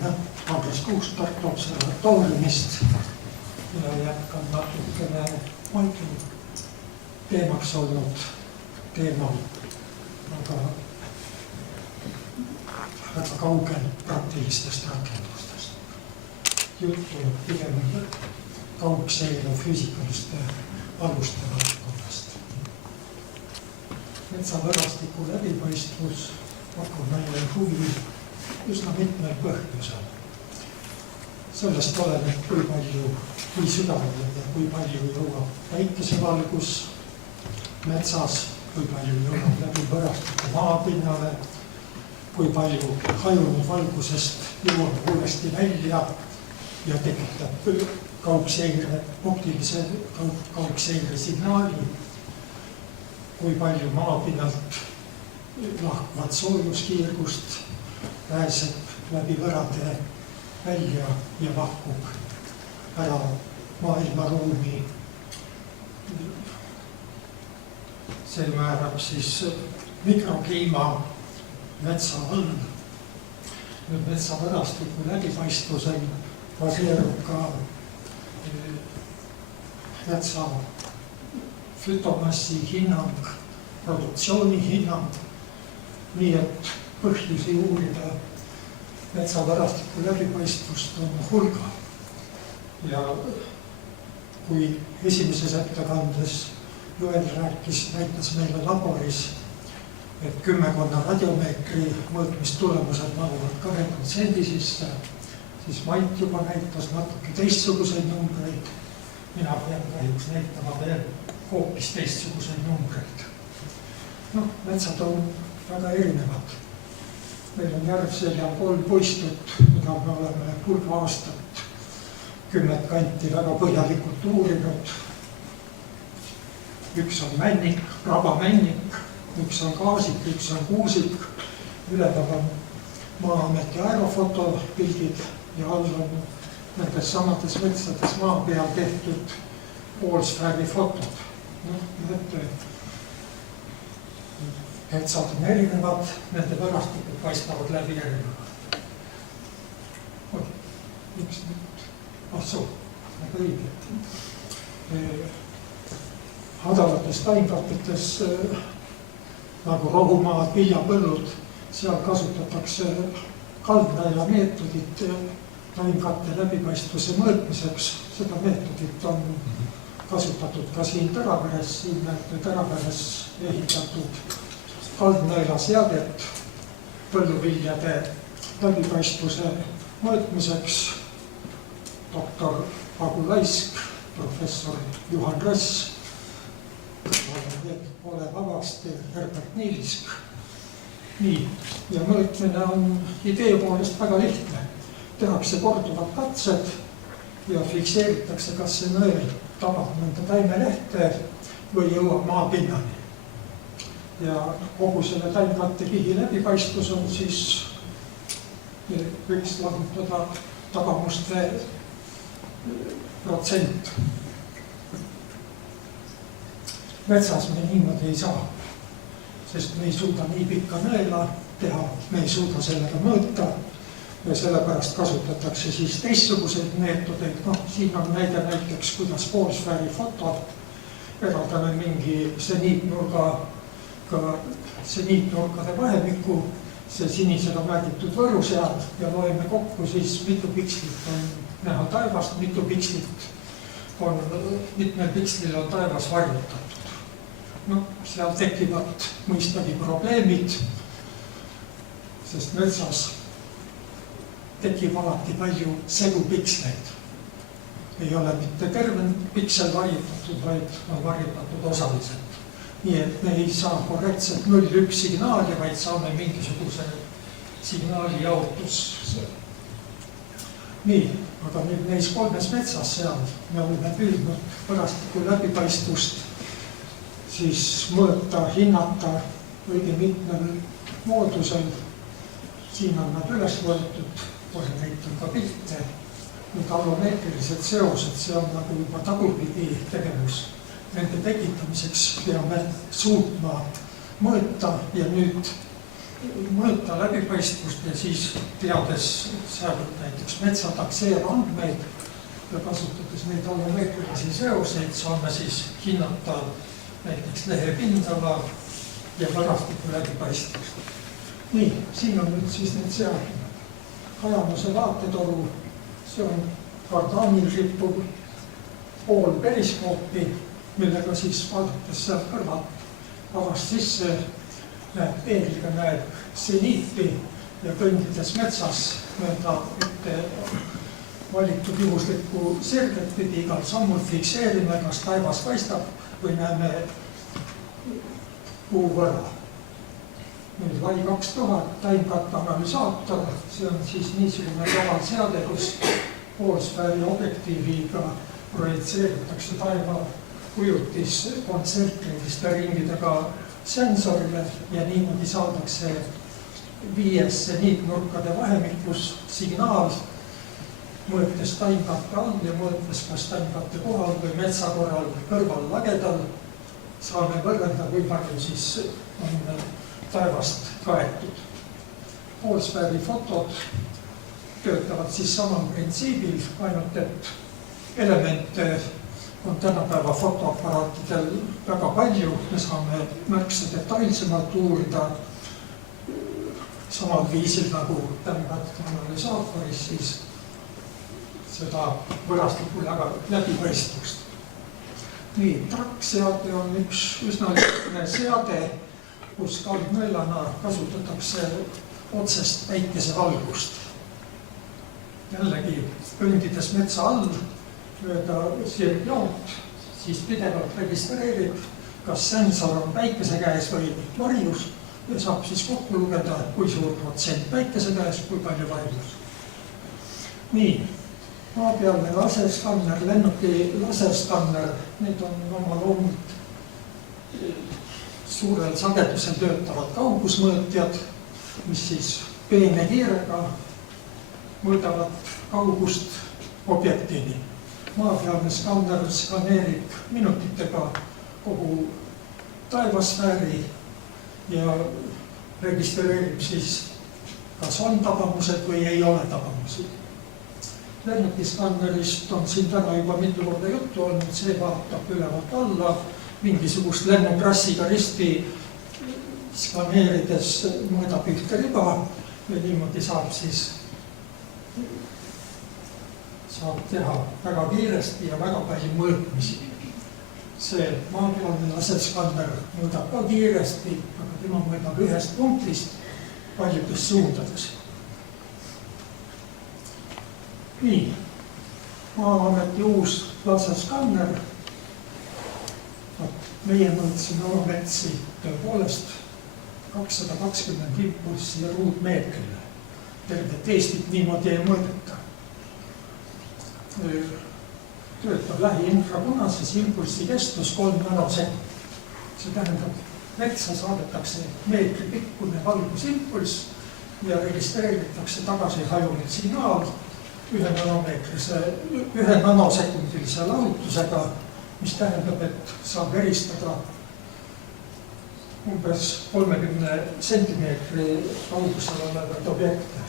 olen Andres Kuusk Tartu Observatooriumist ja jätkan natukene muidu teemaks olnud teemal, aga väga kaugel praktilistest rakendustest. Jutt tuleb pigem kaugseire füüsikaliste aluste valdkonnast. Metsavõrastiku läbipaistvus pakub meile huvi üsna mitmel põhjusel. Sellest oleneb, kui sügavalt ja kui palju jõuab päikesevalgus metsas, kui palju jõuab läbi võrastiku maapinnale, kui palju hajunud valgusest jõuab uuesti välja ja tekitab kaugseire, optilise kaugseire signaali, kui palju maapinnalt lahkuvat soojuskiirgust pääseb läbi võrade välja ja lahkub ära maailmaruumi. See määrab siis mikrokliima metsa all. Metsavõrastiku läbipaistvusel baseerub ka metsa fütomassi hinnang, produktsiooni hinnang, nii et põhjusi uurida metsavõrastiku läbipaistvust on hulga. Ja kui esimeses ettekandes Joel näitas meile laboris, et 10 radiomeetri mõõtmistulemused mahuvad 2% sisse, siis Mait juba näitas natuke teistsuguseid numbreid. Mina pean kahjuks näitama veel hoopis teistsuguseid numbreid. Metsad on väga erinevad. Meil on järgseljal 3 puistut, mida me oleme hulga aastat 10 kanti väga põhjalikult uurinud. Üks on männik, rabamännik, üks on gaasik, üks on kuusik, üleval on Maa-ameti aerofotopildid ja all on nendes samades metsades maa peal tehtud poolsfääri fotod. Metsad on erinevad, nende võrastikud paistavad läbi erinevad. Miks nüüd? Väga õige. Hadalates taimkattetes nagu rohumaad, viljapõllud, seal kasutatakse kaldnäila meetodit taimkatte läbipaistvuse mõõtmiseks. Seda meetodit on kasutatud ka siin Teraveres, siin näete Teraveres ehitatud kaldnäila seadet põlluviljade läbipaistvuse mõõtmiseks. Doktor Agu Laisk, professor Juhan Rass, Ole Vavaste, Herbert Niilisk. Nii, ja mõõtmine on idee poolest väga lihtne. Tehakse korduvad katsed ja fikseeritakse, kas see nõel tabab mõnda taimelehte või jõuab maapinnani. Ja kogu selle taimkattekihi läbipaistvus on siis võiks lahutada tabamuste protsent. Metsas me niimoodi ei saa, sest me ei suuda nii pikka nõela teha, me ei suuda sellega mõõta ja sellepärast kasutatakse siis teistsuguseid meetodeid. Siin on näiteks, kuidas poolsfääri fotod eraldame mingi seniitnurkade vahemikku, see sinisega märgitud võru seal ja loeme kokku siis mitu pikslit on näha taevast, mitu pikslit on, mitmel pikslil on taevas varjutatud. Seal tekivad mõistagi probleemid, sest metsas tekib alati palju segupiksleid. Ei ole mitte terve piksel varjutatud, vaid on varjutatud osaliselt. Nii et me ei saa korrektselt 0-1 signaali, vaid saame mingisuguse signaali jaotus. Nii, aga nüüd neis 3 metsas seal me oleme püüdnud võrastiku läbipaistvust siis mõõta, hinnata õige mitmel moodusel. Siin on nad üles võetud, kohe näitan ka pilte. Nüüd allomeetrilised seosed, see on nagu juba tagurpidi tegevus. Nende tekitamiseks peame suutma mõõta ja nüüd mõõta läbipaistvust ja siis teades seal näiteks metsatakseerandmeid ja kasutades neid allomeetrilisi seoseid saame siis hinnata näiteks lehe pindala ja varastiku läbipaistvust. Nii, siin on nüüd siis need seadmed. Kajamuse vaatetoru, see on kardaanil rippuv pool periskoopi, millega siis vaadates sealt kõrvalt avast sisse näeb peegliga, näeb seniiti ja kõndides metsas mööda ette valitud juhuslikku sirget pidi igal sammul fikseerime, kas taevas paistab või näeme kuu võrra. Nüüd Vai 2000 taimkatte analüsaator, see on siis niisugune tavalseade, kus poolsfääri objektiiviga projitseeritakse taeva kujutis kontsentriliste ringidega sensorile ja niimoodi saadakse 5 seniitnurkade vahemikus signaal, mõõtes taimkatte all ja mõõtes kas taimkatte kohal või metsa korral kõrval lagedal. Saame võrrelda, kui palju siis on taevast kaetud. Poolsfääri fotod töötavad siis samal printsiibil, ainult et elemente on tänapäeva fotoaparaatidel väga palju, me saame märksa detailsemalt uurida samal viisil nagu taimkatte analüsaatoris siis seda võrastiku läbipaistvust. Nii, trakkseade on üks üsna lihtne seade, kus kaldmöllana kasutatakse otsest päikesevalgust. Jällegi, kõndides metsa all mööda sirgjoont, siis pidevalt registreerib, kas sensor on päikese käes või varjus ja saab siis kokku lugeda, kui suur protsent päikese käes, kui palju varjus. Nii, maapealne laserskanner, lennuki laserskanner, need on oma loomult suurel sagedusel töötavad kaugusmõõtjad, mis siis peene kiirega mõõdavad kaugust objektiini. Maapealne skanner skaneerib minutitega kogu taevasfääri ja registreerib siis, kas on tabamused või ei ole tabamusi. Lennukiskannerist on siin täna juba mitu korda juttu olnud, see vaatab ülevalt alla, mingisugust lennukrassiga risti skaneerides mõõdab ühte riba ja niimoodi saab teha väga kiiresti ja väga palju mõõtmisi. See maapealne laserskanner mõõdab ka kiiresti, aga tema mõõdab ühest punktist paljudes suundades. Nii, Maa-ameti uus laserskanner. Meie mõõtsime oma metsi tõepoolest 220 impulssi ja ruutmeetrile. Tervet Eestit niimoodi ei mõõdeta. Töötab lähiinfrapunases impulssi kestus 3 nanosekundit. See tähendab, metsa saadetakse meetri pikkune valgusimpulss ja registreeritakse tagasi hajunud signaal 1 nanosekundilise lahutusega, mis tähendab, et saab eristada umbes 30 sentimeetri kaugusel olevaid objekte.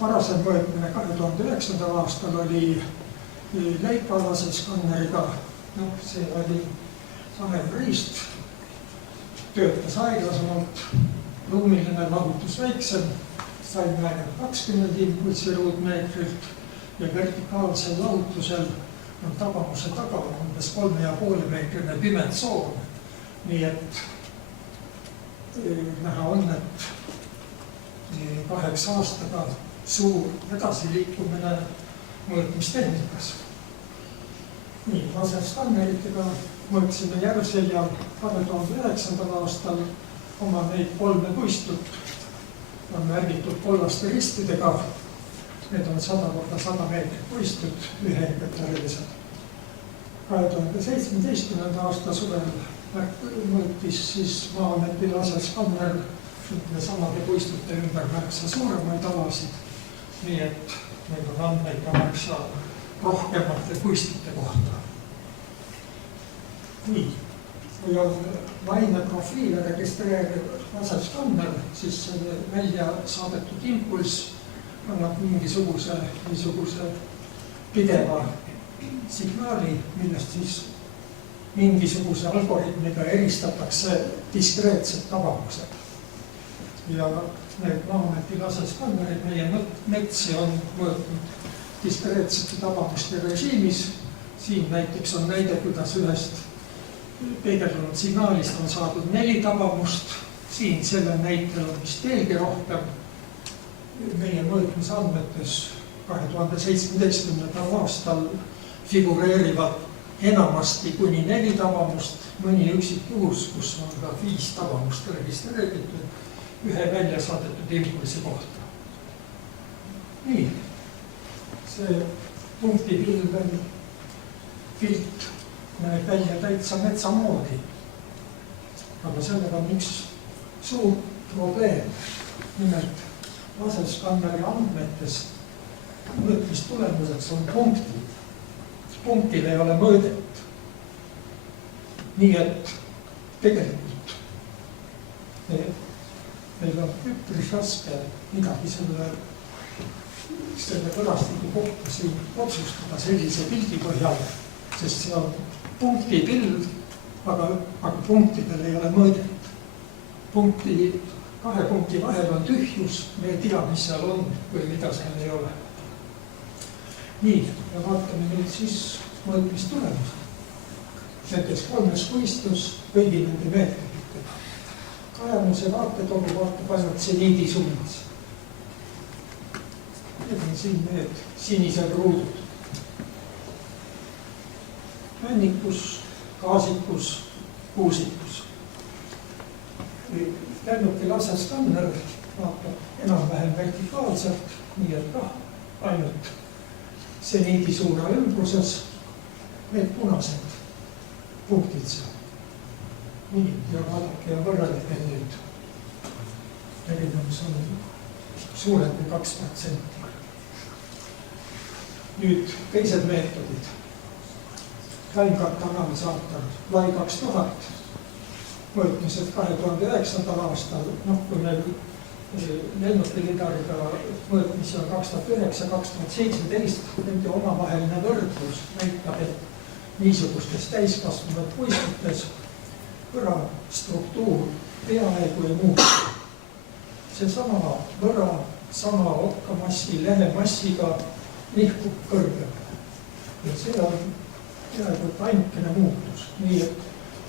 Varasem mõõtmine 2009. aastal oli Leica laserskanneriga, see oli vanem riist, töötas aeglasemalt, ruumiline lahutus väiksem, saime 20 impulssi ruutmeetrilt ja vertikaalsel lahutusel on tabamuse taga umbes 3,5 meetrine pime tsoon. Nii et näha on, et 8 aastaga suur edasiliikumine mõõtmistehnikas. Nii, laserskanneritega mõõtsime Järvseljal 2009. aastal oma neid 3 puistut, on märgitud kollaste ristidega. Need on 100 × 100 meetrit puistud, ühekõtterilised. 2017. aasta suvel mõõtis siis Maa-ameti laserskanner samade puistute ümber märksa suuremaid alasid. Nii et meil on andmeid ka märksa rohkemate puistute kohta. Nii, kui on laineprofiile laserskanner, siis selle välja saadetud impulss annab mingisuguse pideva signaali, millest siis mingisuguse algoritmiga eristatakse diskreetsed tabamused. Ja need Maa-ameti laseskannerid meie metsi on võetud diskreetsete tabamuste režiimis. Siin näiteks on näide, kuidas ühest peegeldunud signaalist on saadud 4 tabamust. Siin selle näitel on vist veelgi rohkem. Meie mõõtmisandmetes 2017. aastal figureerivad enamasti kuni 4 tabamust, mõni üksik juhus, kus on ka 5 tabamust registreeritud ühe välja saadetud impulsi kohta. Nii, see punktipilven pilt näeb välja täitsa metsa moodi. Aga sellega on üks suur probleem. Nimelt laserskanneri andmetes mõõtmistulemuseks on punktid. Punktil ei ole mõõdet. Nii et tegelikult meil on üpris raske midagi selle võrastiku kohta siin otsustada sellise pildi põhjal, sest see on punktipild, aga punktidel ei ole mõõdet. Kahe punkti vahel on tühjus, me ei tea, mis seal on või mida seal ei ole. Nii, ja vaatame nüüd siis mõõtmistulemusi. Näiteks 3. puistus kõigi nende meetoditega. Kajamuse vaatetoru vaatab ainult seniidi suunas. Need on siin need sinised ruudud. Männikus, gaasikus, kuusikus. Lennuki laserskanner vaatab enam-vähem vertikaalselt, nii et ainult seniidi suuna ümbruses need punased punktid seal. Nii, ja vaadake ja võrrelge nüüd. Erinevus on suurem kui 2%. Nüüd teised meetodid. Laimkatte-analüsaator Lai 2000. Mõõtmised 2009. aastal, kui meil lennukilidariga mõõtmisi on 2009-2017, nende omavaheline võrdlus näitab, et niisugustes täiskasvanud puistutes võra struktuur peaaegu ei muutu. Seesama võra sama okkamassi, lehemassiga nihkub kõrgemale. Ja see on peaaegu ainukene muutus. Nii et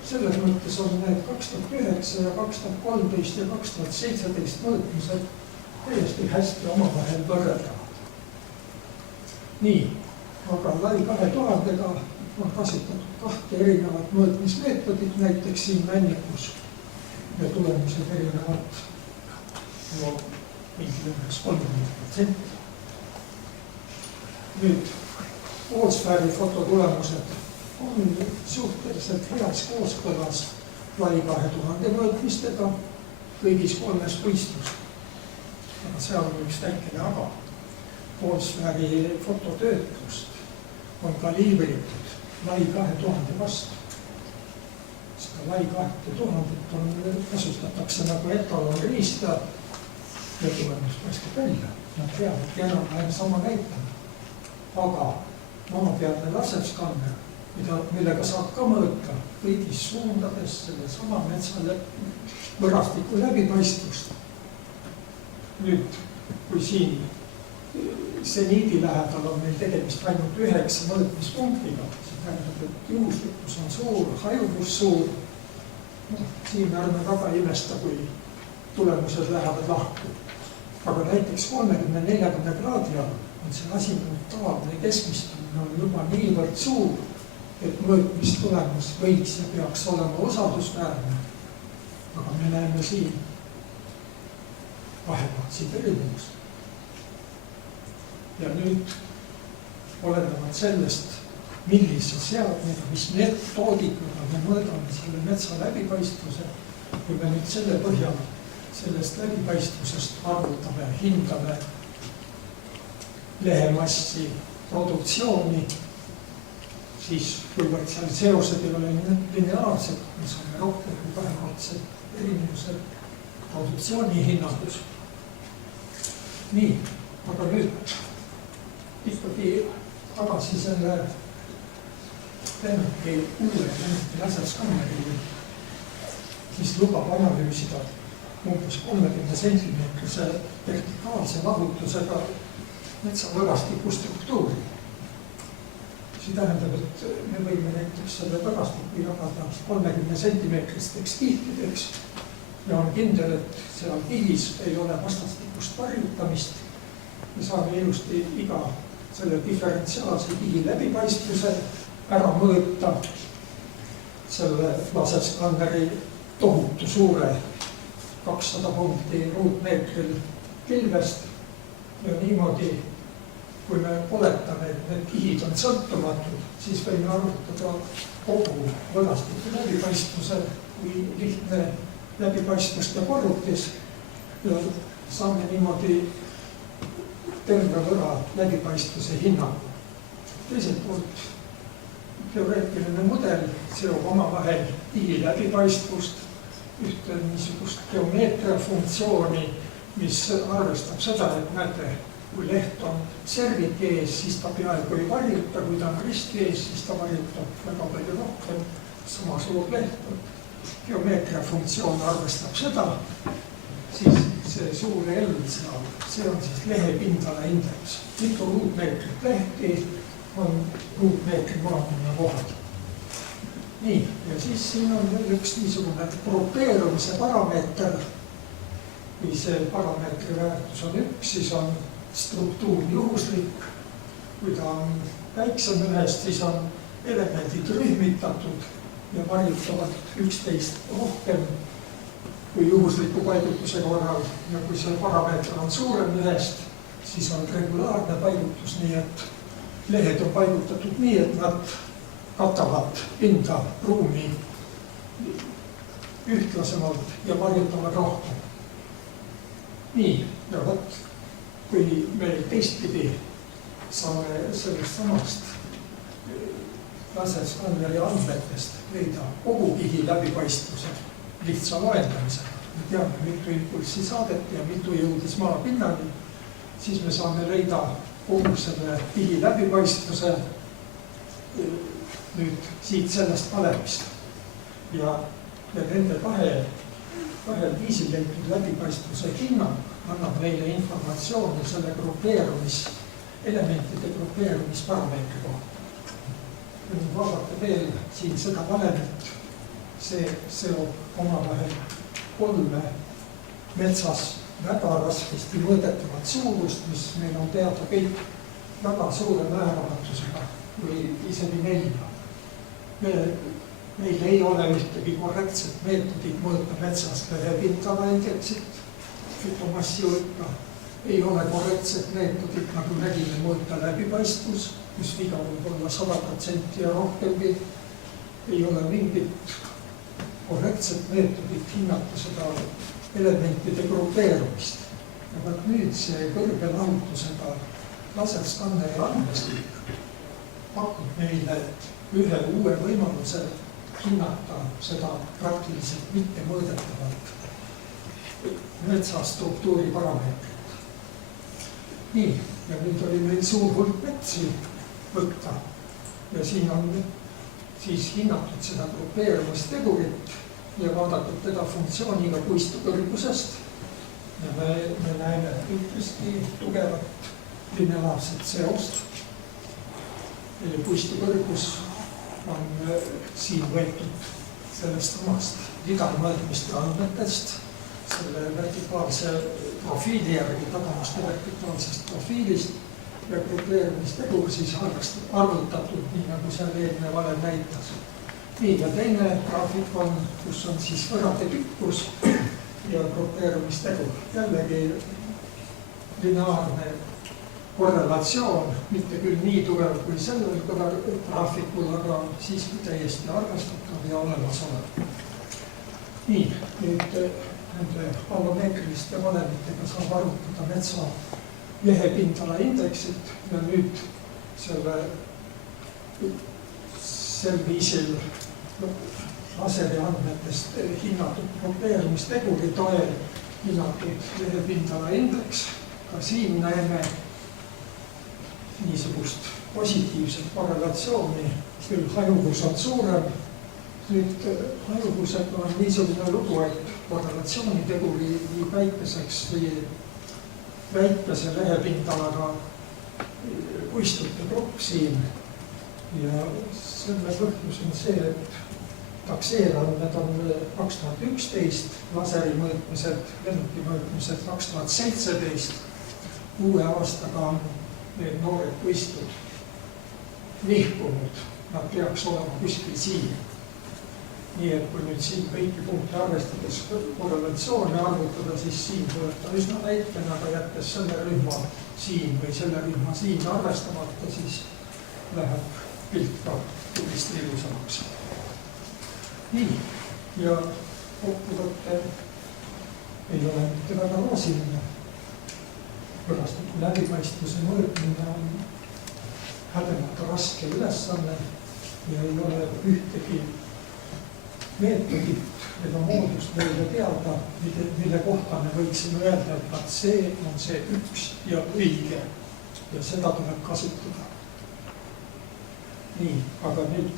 selles mõttes on need 2009 ja 2013 ja 2017 mõõtmised täiesti hästi omavahel võrreldavad. Nii, aga Lai 2000-ga on kasutatud 2 erinevat mõõtmismeetodit, näiteks siin Männikus ja tulemused erinevad mingi 30%. Nüüd, poolsfääri fototulemused on suhteliselt heas kooskõlas Lai 2000 mõõtmistega kõigis 3 puistus. Aga seal on üks väikene aga. Poolsfääri fototöötlust on kaliibritud Lai 2000 vastu. Seda Lai 2000 kasutatakse nagu etalonriista ja tulemus paistab välja. Nad peavadki enam-vähem sama näitama. Aga maapealne laserskanner, millega saab ka mõõta kõigis suundades selle sama metsale võrastiku läbipaistvust. Nüüd, kui siin seniidi lähedal on meil tegemist ainult 9 mõõtmispunktiga, see tähendab, et juhuslikkus on suur, hajuvus suur. Siin ärme väga imesta, kui tulemused lähevad lahku. Aga näiteks 30-40 kraadi all on see asimutaalne keskmistumine on juba niivõrd suur, et mõõtmistulemus võiks ja peaks olema usaldusväärne. Aga me näeme siin vahekordsid erinevus. Ja nüüd olenevalt sellest, millise seadmega, mis metoodikaga me mõõdame selle metsa läbipaistvuse, kui me nüüd selle põhjal sellest läbipaistvusest arvutame, hindame lehemassi, produktsiooni, siis kuivõrd seal seosed ei ole lineaarsed, me saame rohkem kui kahekordsed erinevused produktsiooni hinnangus. Nii, aga nüüd ikkagi tagasi selle lennuki uue lennuki laserskanneri, mis lubab analüüsida umbes 30 sentimeetrise vertikaalse lahutusega metsavõrastiku struktuuri. See tähendab, et me võime näiteks selle võrastiku jagada 30 sentimeetristeks kihtideks ja on kindel, et seal kihis ei ole vastastikust varjutamist. Me saame ilusti iga selle diferentsiaalse kihi läbipaistvuse ära mõõta selle laserskanneri tohutu suure 200 punkti ruutmeetril pilvest ja niimoodi, kui me oletame, et need kihid on sõltumatud, siis võime arvutada kogu võrastiku läbipaistvuse kui lihtne läbipaistvuste korrutis ja saame niimoodi terve võra läbipaistvuse hinnangu. Teiselt poolt teoreetiline mudel seob omavahel kihi läbipaistvust, ühte niisugust geomeetria funktsiooni, mis arvestab seda, et näete, kui leht on serviti ees, siis ta peaaegu ei varjuta, kui ta on risti ees, siis ta varjutab väga palju rohkem, sama suur leht. Geomeetria funktsioon arvestab seda, siis see suur L seal, see on siis lehe pindala indeks. Mitu ruutmeetrit lehti on ruutmeetri maakonna kohal. Nii, ja siis siin on veel üks niisugune grupeerumise parameeter. Kui see parameetri väärtus on 1, siis on struktuur juhuslik. Kui ta on väiksem ühest, siis on elemendid rühmitatud ja varjutavad 11 rohkem kui juhusliku paigutuse korral. Ja kui see parameeter on suurem ühest, siis on regulaarne paigutus, nii et lehed on paigutatud nii, et nad katavad pinda ruumi ühtlasemalt ja varjutavad rohkem. Nii, ja võt, kui me teistpidi saame sellest samast laserskanneri andmetest leida kogu kihi läbipaistvuse lihtsa loendamisega, me teame, mitu impulssi saadeti ja mitu jõudis maapinnani, siis me saame leida kogu selle kihi läbipaistvuse nüüd siit sellest valemist. Ja nende kahel viisil leitud läbipaistvuse hinnang annab meile informatsiooni selle elementide grupeerumisparameetri kohta. Kui nüüd vaadata veel siin seda valemit, see seob omavahel 3 metsas väga raskesti mõõdetavat suurust, mis meil on teada kõik väga suure määramatusega või isegi 4. Meil ei ole ühtegi korrektset meetodit mõõta metsast lehepindala indeksit, fütomassi võtta. Ei ole korrektset meetodit, nagu nägime, mõõta läbipaistvus, kus viga võib olla 100% ja rohkemgi. Ei ole mingit korrektset meetodit hinnata seda elementide grupeerumist. Ja võt nüüd see kõrge lahutusega laserskanneri andmestik pakub meile ühe uue võimaluse hinnata seda praktiliselt mitte mõõdetavat metsastruktuuri parameetrit. Nii, ja nüüd oli meil suur hulk metsi võtta ja siin on siis hinnatud seda grupeerumistegurit ja vaadatud teda funktsiooniga puistu kõrgusest. Ja me näeme üpriski tugevat lineaarset seost. Puistu kõrgus on siin võetud sellest omast lidarmõõtmiste andmetest, selle vertikaalse profiili järgi, tagamaste vertikaalsest profiilist ja grupeerumistegur siis arvutatud, nii nagu seal eelmine valem näitas. Nii, ja teine graafik on, kus on siis võrrade pikkus ja grupeerumistegur. Jällegi lineaarne korrelatsioon, mitte küll nii tugev kui sellel graafikul, aga siiski täiesti arvestatav ja olemas olev. Nii, nüüd nende allomeetriliste valemitega saab arvutada metsa lehepindala indeksit ja nüüd sel viisil laseri andmetest hinnatud grupeerumisteguri toel hinnatud lehepindala indeks. Ka siin näeme niisugust positiivset korrelatsiooni, küll hajuvus on suurem. Nüüd hajuvusega on niisugune lugu, et korrelatsiooniteguri nii väikeseks või väikese lehepindalaga puistute grupp siin. Ja selle põhjus on see, et takseerandmed on 2011, laseri mõõtmised, lennuki mõõtmised 2017. Uue aastaga on need noored puistud nihkunud, nad peaks olema kuskil siin. Nii et kui nüüd siin kõiki punkte arvestades korrelatsioone arvutada, siis siin tuleb ta üsna väikene, aga jättes selle rühma siin või selle rühma siin arvestamata, siis läheb pilt ka tublisti ilusamaks. Nii, ja kokkuvõte ei ole mitte väga roosiline. Võrastiku läbipaistvuse mõõtmine on hädemata raske ülesanne ja ei ole ühtegi meetodit ega moodust meile teada, mille kohta me võiksime öelda, et see on see üks ja õige ja seda tuleb kasutada. Nii, aga nüüd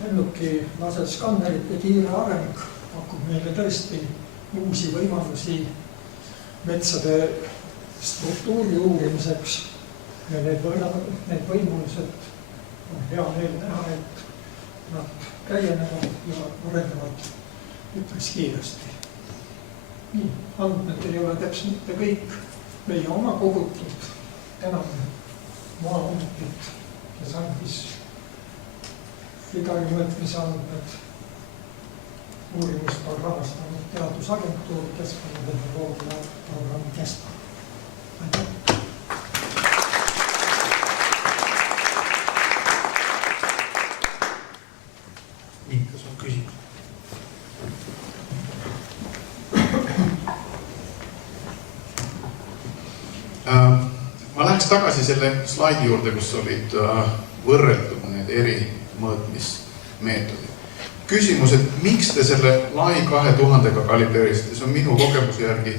lennuki laserskannerite kiire areng pakub meile tõesti uusi võimalusi metsade struktuuri uurimiseks ja need võimalused on hea meel näha, et nad käienevad ja arenevad üpris kiiresti. Nii, andmed ei ole täpselt mitte kõik meie oma kogutud, enam Maa-ametit, kes andis igari mõõtmise andmed. Uurimust on rahastanud Teadusagentuur Keskkonnatehnoloogia programmi Keskkonna. Aitäh! Nii, kas on küsimus? Ma läheks tagasi selle slaidi juurde, kus olid võrreldud need eri mõõtmismeetodid. Küsimus, et miks te selle LAI 2000-ga kalibreerisite, see on minu kogemuse järgi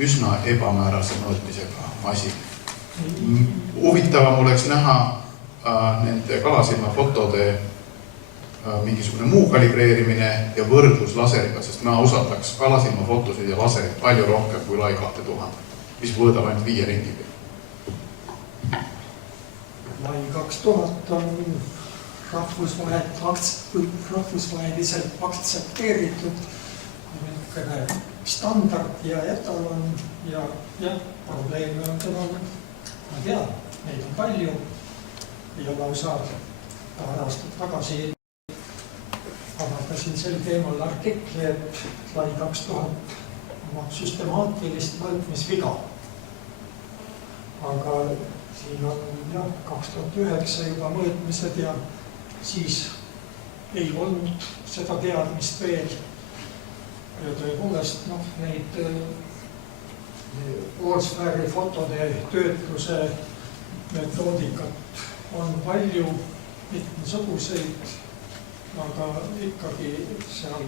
üsna ebamäärase mõõtmisega asi. Huvitavam oleks näha nende kalasilma fotode mingisugune muu kalibreerimine ja võrdlus laseriga, sest ma usaldaks kalasilma fotosid ja laserid palju rohkem kui LAI 2000, mis võõdab ainult 5 ringi peal. LAI 2000 on rahvusvaheliselt aktsepteeritud standard ja etalon ja probleeme on tema, ma tean, neid on palju ja lausa paar aastat tagasi avaldasin sel teemal artikli, et LAI 2000 omab süstemaatilist mõõtmisviga. Aga siin on 2009 juba mõõtmised ja siis ei olnud seda teadmist veel. Ja tõepoolest neid poolsfääri fotode töötluse metoodikat on palju mitmesuguseid, aga ikkagi seal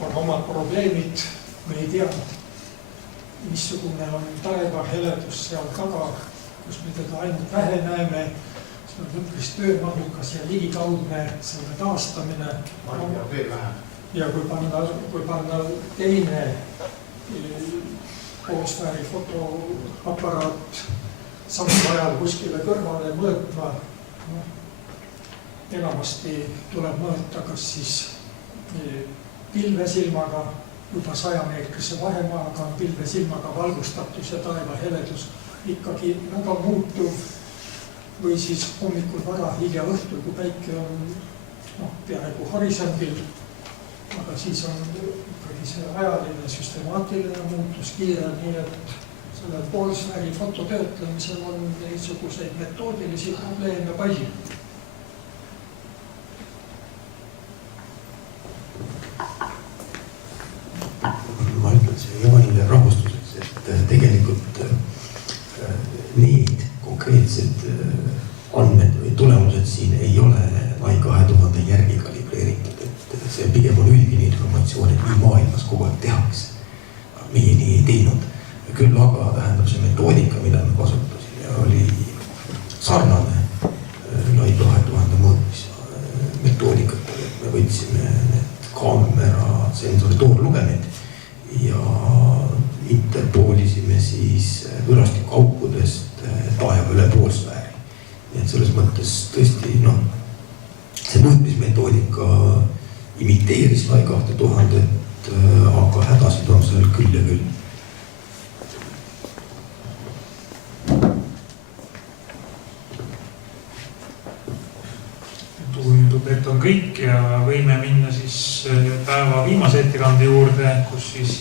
on omad probleemid, me ei tea, missugune on taevaheledus seal taga, kus me teda ainult vähe näeme, see on üpris töömahukas ja ligikaudne selle taastamine. Ja kui panna teine poolsfääri fotoaparaat samal ajal kuskile kõrvale mõõtma, enamasti tuleb mõõta kas siis pilvesilmaga, juba 100-meetrise vahemaaga on pilvesilmaga valgustatus ja taevaheledus ikkagi väga muutuv või siis hommikul vara hilja õhtul, kui päike on peaaegu horisondil, aga siis on ikkagi see ajaline süstemaatiline muutus kiire, nii et sellel poolsfääri fototöötlemisel on niisuguseid metoodilisi probleeme palju. Ma ütlen see Jaanile rahustuseks, et tegelikult need konkreetsed andmed või tulemused siin ei ole LAI 2000 küll aga tähendab see metoodika, mida me kasutasime, oli sarnane lai 2000 mõõtmise metoodikatele. Me võtsime need kaamera sensori toorlugemed ja interpoolisime siis võrastikuaukudest taeva üle poolsfääri. Nii et selles mõttes tõesti, see mõõtmismetoodika imiteeris lai 2000, aga hädasid on seal küll ja küll. Tundub, et on kõik ja võime minna siis päeva viimase ettekande juurde, kus siis